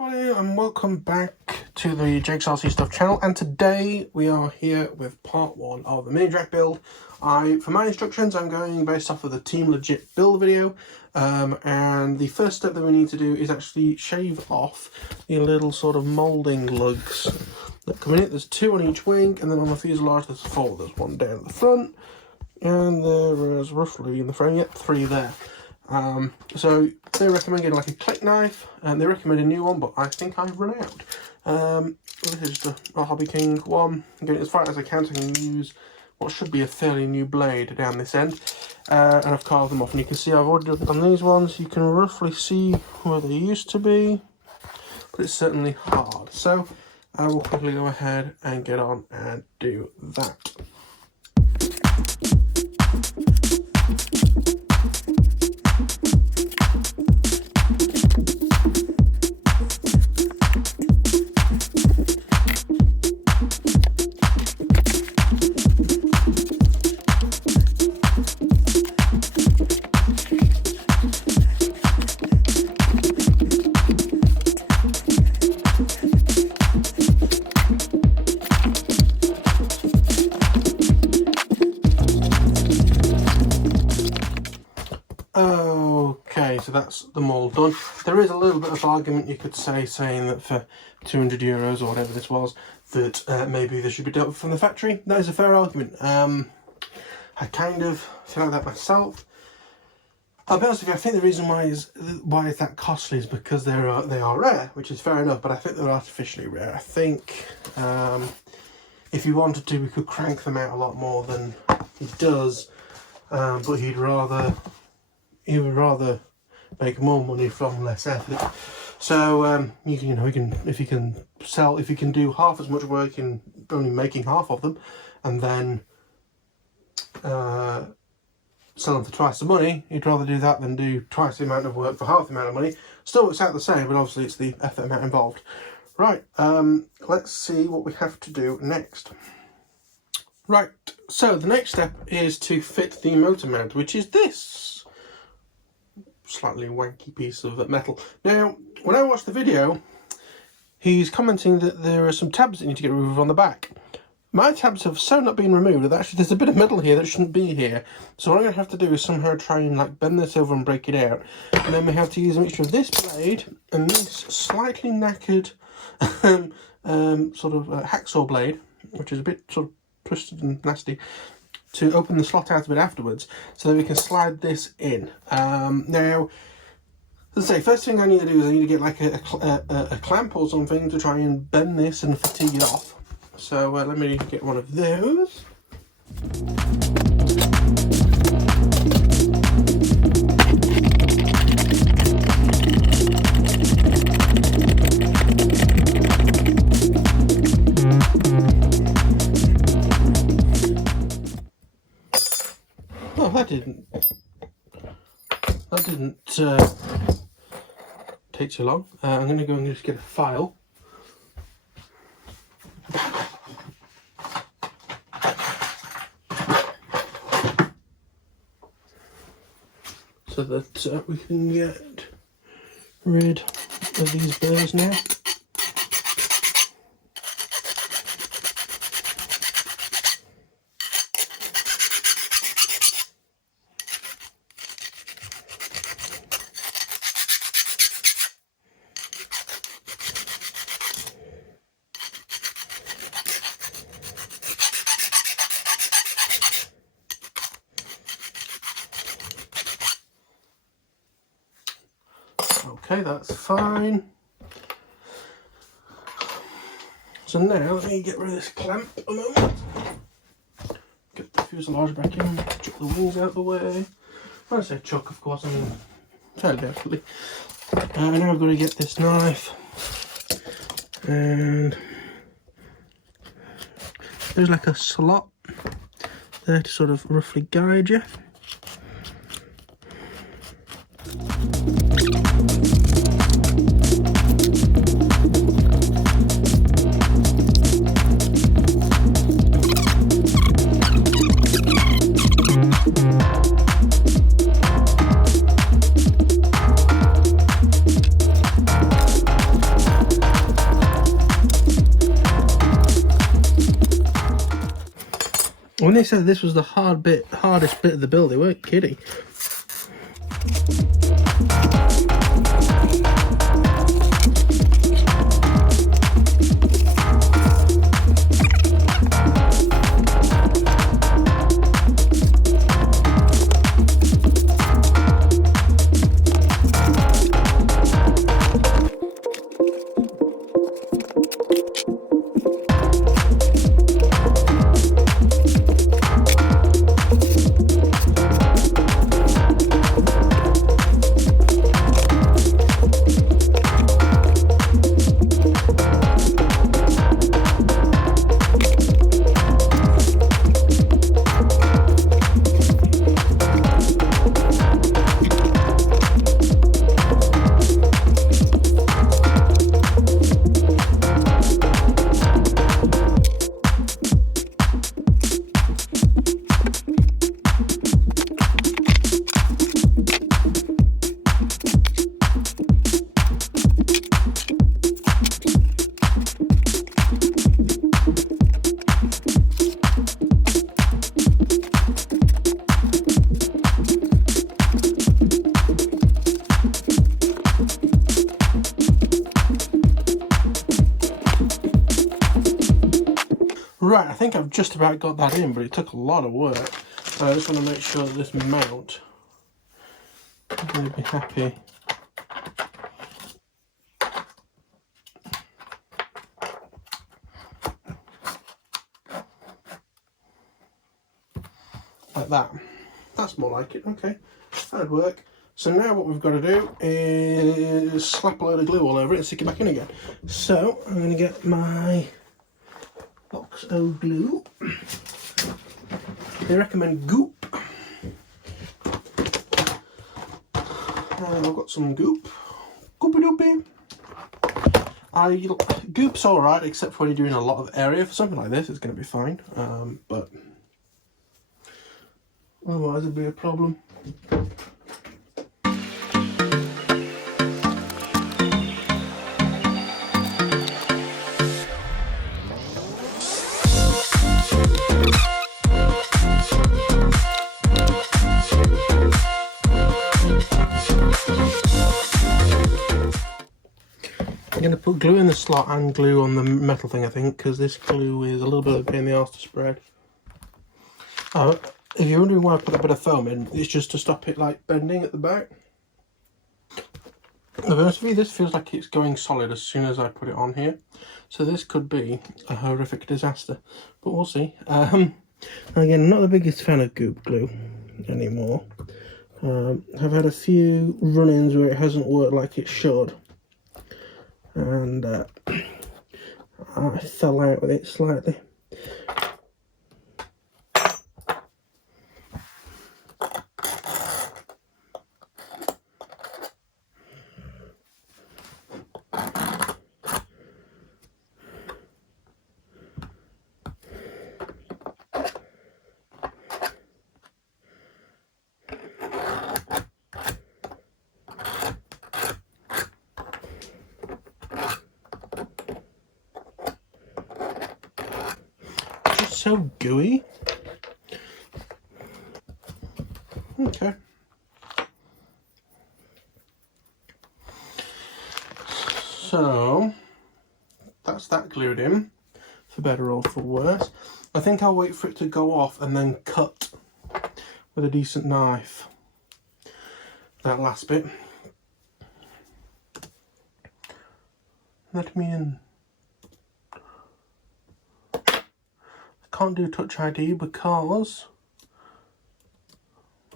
everybody, and welcome back to the JXRC Stuff channel. And today we are here with part one of the mini Drak build. For my instructions, I'm going based off of the Team Legit build video. And the first step that we need to do is actually shave off the little sort of moulding lugs that come in it. There's two on each wing, and then on the fuselage there's four. There's one down at the front, and there is roughly in the frame, yep, three there. So they recommend getting like a click knife, and they recommend a new one, but I think I've run out. This is just a Hobby King one. I'm getting as far as I can so I can use what should be a fairly new blade down this end. And I've carved them off, and you can see I've already done these ones. You can roughly see where they used to be, but it's certainly hard. So I will quickly go ahead and get on and do that. Okay, so that's them all done. There is a little bit of argument you could say, saying that for €200 or whatever this was, that maybe this should be dealt with from the factory. That is a fair argument. I kind of feel like that myself. I'll be honest with you, I think the reason why it's that costly is because they are rare, which is fair enough, but I think they're artificially rare. I think if he wanted to, we could crank them out a lot more than he does, but he would rather make more money from less effort. So if you can do half as much work in only making half of them, and then sell them for twice the money, you'd rather do that than do twice the amount of work for half the amount of money. Still works out the same, but obviously it's the effort amount involved. Right, let's see what we have to do next. Right, so the next step is to fit the motor mount, which is this slightly wanky piece of metal. Now, when I watched the video, he's commenting that there are some tabs that need to get removed on the back. My tabs have so not been removed that actually there's a bit of metal here that shouldn't be here. So what I'm going to have to do is somehow try and like bend this over and break it out. And then we have to use a mixture of this blade and this slightly knackered sort of hacksaw blade, which is a bit sort of twisted and nasty, to open the slot out a bit afterwards so that we can slide this in. Now, as I say, first thing I need to do is I need to get like a clamp or something to try and bend this and fatigue it off. So let me get one of those. Oh, that didn't take too long. I'm going to go and just get a file. So that we can get rid of these burrs now. Okay, that's fine. So now let me get rid of this clamp a moment. Get the fuselage back in, chuck the wings out of the way. When I say chuck, of course, I mean fairly definitely. Now I've got to get this knife, and there's like a slot there to sort of roughly guide you. When they said this was the hardest bit of the build, they weren't kidding. Right, I think I've just about got that in, but it took a lot of work. I just want to make sure that this mount is going to be happy. Like that. That's more like it. Okay, that'd work. So now what we've got to do is slap a load of glue all over it and stick it back in again. So I'm going to get my box of glue. They recommend goop. And I've got some goop. Goopy doopy. Goop's alright, except for when you're doing a lot of area. For something like this, it's going to be fine. But otherwise it'd be a problem. I'm going to put glue in the slot and glue on the metal thing, I think, because this glue is a little bit of a pain in the arse to spread. If you're wondering why I put a bit of foam in, it's just to stop it like bending at the back. To be honest with you, this feels like it's going solid as soon as I put it on here. So this could be a horrific disaster, but we'll see. Again, I'm not the biggest fan of goop glue anymore. I've had a few run-ins where it hasn't worked like it should. And I fell out with it slightly. So gooey. Okay. So that's that glued in, for better or for worse. I think I'll wait for it to go off and then cut with a decent knife that last bit. Let me in. Can't do Touch ID because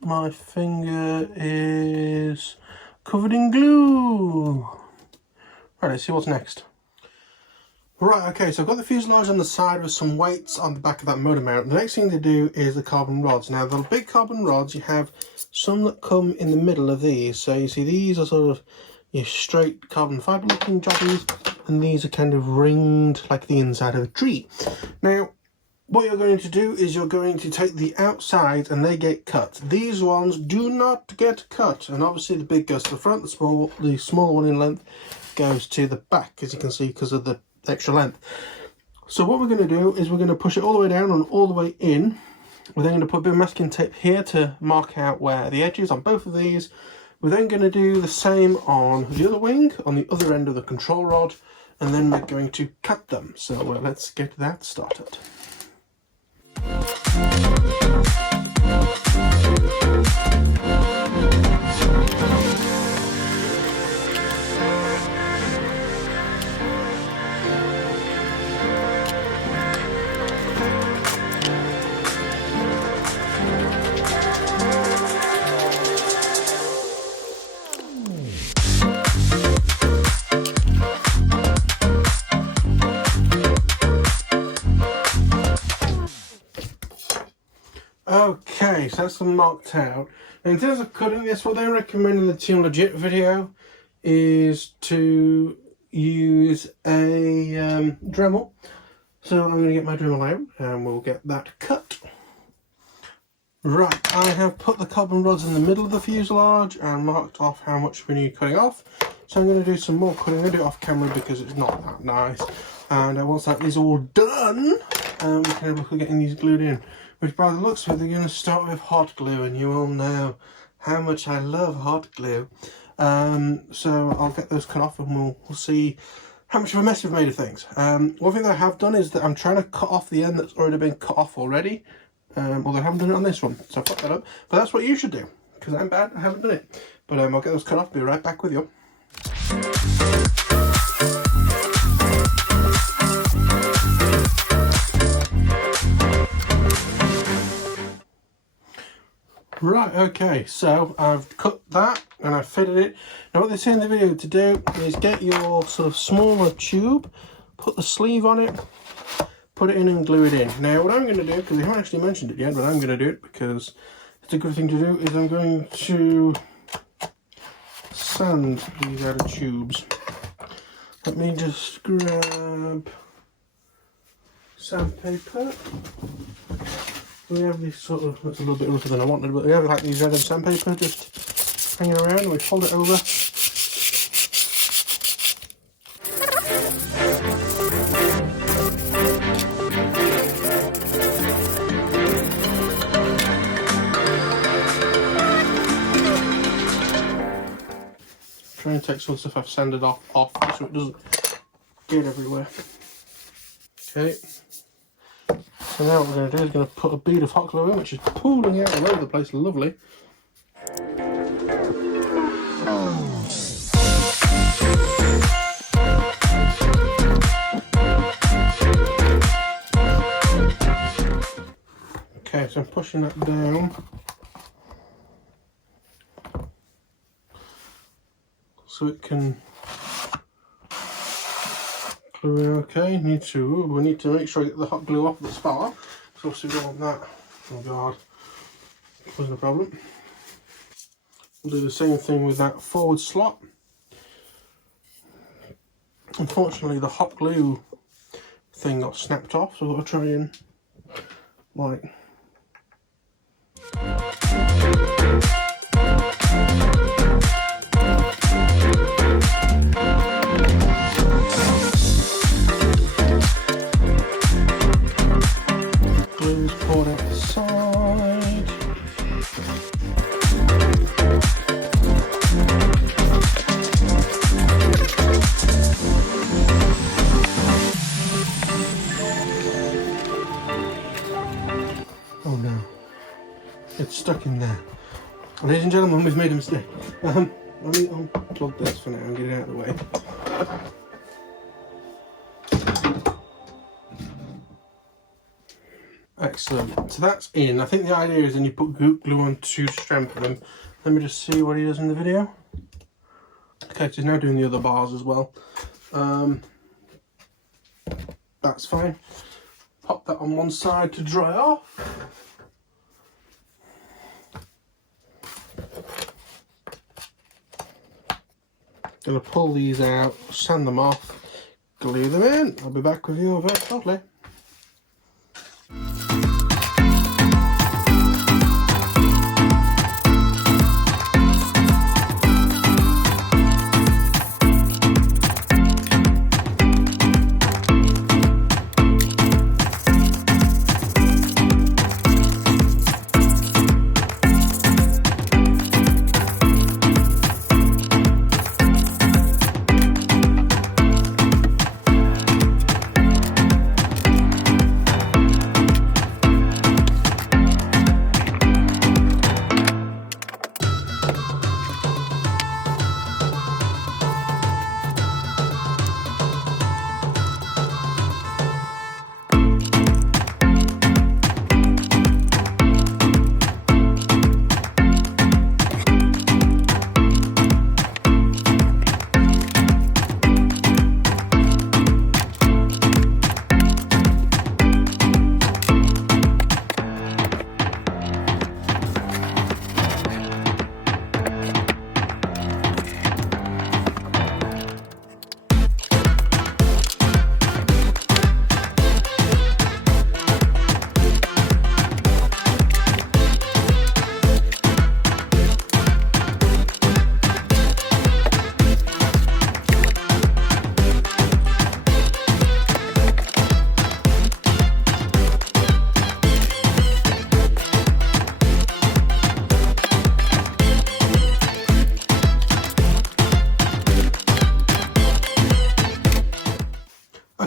my finger is covered in glue. Right, let's see what's next. Right, okay, so I've got the fuselage on the side with some weights on the back of that motor mount. The next thing to do is the carbon rods. Now, the big carbon rods, you have some that come in the middle of these. So you see these are sort of your straight carbon fibre looking jobbies, and these are kind of ringed like the inside of a tree. Now, what you're going to do is you're going to take the outside and they get cut. These ones do not get cut, and obviously the big goes to the front, the smaller one in length goes to the back, as you can see, because of the extra length. So what we're going to do is we're going to push it all the way down and all the way in, We're then going to put a bit of masking tape here to mark out where the edge is on both of these. We're then going to do the same on the other wing, on the other end of the control rod, and then we're going to cut them. So let's get that started. Okay, so that's them marked out. Now, in terms of cutting this, what they recommend in the Team Legit video is to use a Dremel. So I'm going to get my Dremel out and we'll get that cut. Right, I have put the carbon rods in the middle of the fuselage and marked off how much we need cutting off. So I'm going to do some more cutting. I'm going to do it off camera because it's not that nice. And once that is all done, we can have a look at getting these glued in. Which by the looks of it, they're going to start with hot glue, and you all know how much I love hot glue. So I'll get those cut off and we'll see how much of a mess we've made of things. One thing that I have done is that I'm trying to cut off the end that's already been cut off already. Although I haven't done it on this one, so I'll put that up. But that's what you should do, because I'm bad, I haven't done it. But I'll get those cut off, be right back with you. Right, okay, so I've cut that and I've fitted it. Now what they say in the video to do is get your sort of smaller tube, put the sleeve on it, put it in and glue it in. Now what I'm going to do, because we haven't actually mentioned it yet, but I'm going to do it because it's a good thing to do, is I'm going to sand these outer tubes. Let me just grab sandpaper. We have these sort of, that's a little bit rougher than I wanted, but we have like these random sandpaper just hanging around, and we fold it over. Try and take some stuff I've sanded off so it doesn't get everywhere. Okay. So now what we're going to do is going to put a bead of hot glue in, which is pooling out all over the place, lovely. Okay, so I'm pushing that down. So it can glue. Okay, we need to make sure I get the hot glue off the spar. So obviously we don't want that. Oh god, wasn't a problem. We'll do the same thing with that forward slot. Unfortunately, the hot glue thing got snapped off, so I've got to try and like. Glue's poured out the side. Oh no, it's stuck in there. Ladies and gentlemen, we've made a mistake. Let me unplug this for now and get it out of the way. Excellent. So that's in. I think the idea is then you put glue on to strengthen them. Let me just see what he does in the video. Okay, so he's now doing the other bars as well. That's fine. Pop that on one side to dry off. Gonna pull these out, sand them off, glue them in. I'll be back with you very shortly.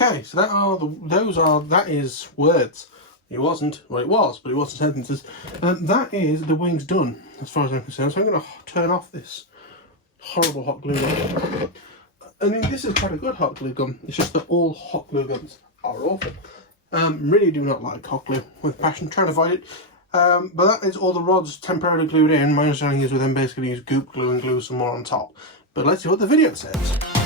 Okay, so that is words. It wasn't, well it was, but it wasn't sentences. That is the wings done, as far as I'm concerned. So I'm going to turn off this horrible hot glue gun. I mean, this is quite a good hot glue gun. It's just that all hot glue guns are awful. Really do not like hot glue with passion. Try to avoid it. But that is all the rods temporarily glued in. My understanding is we then basically use goop glue and glue some more on top. But let's see what the video says.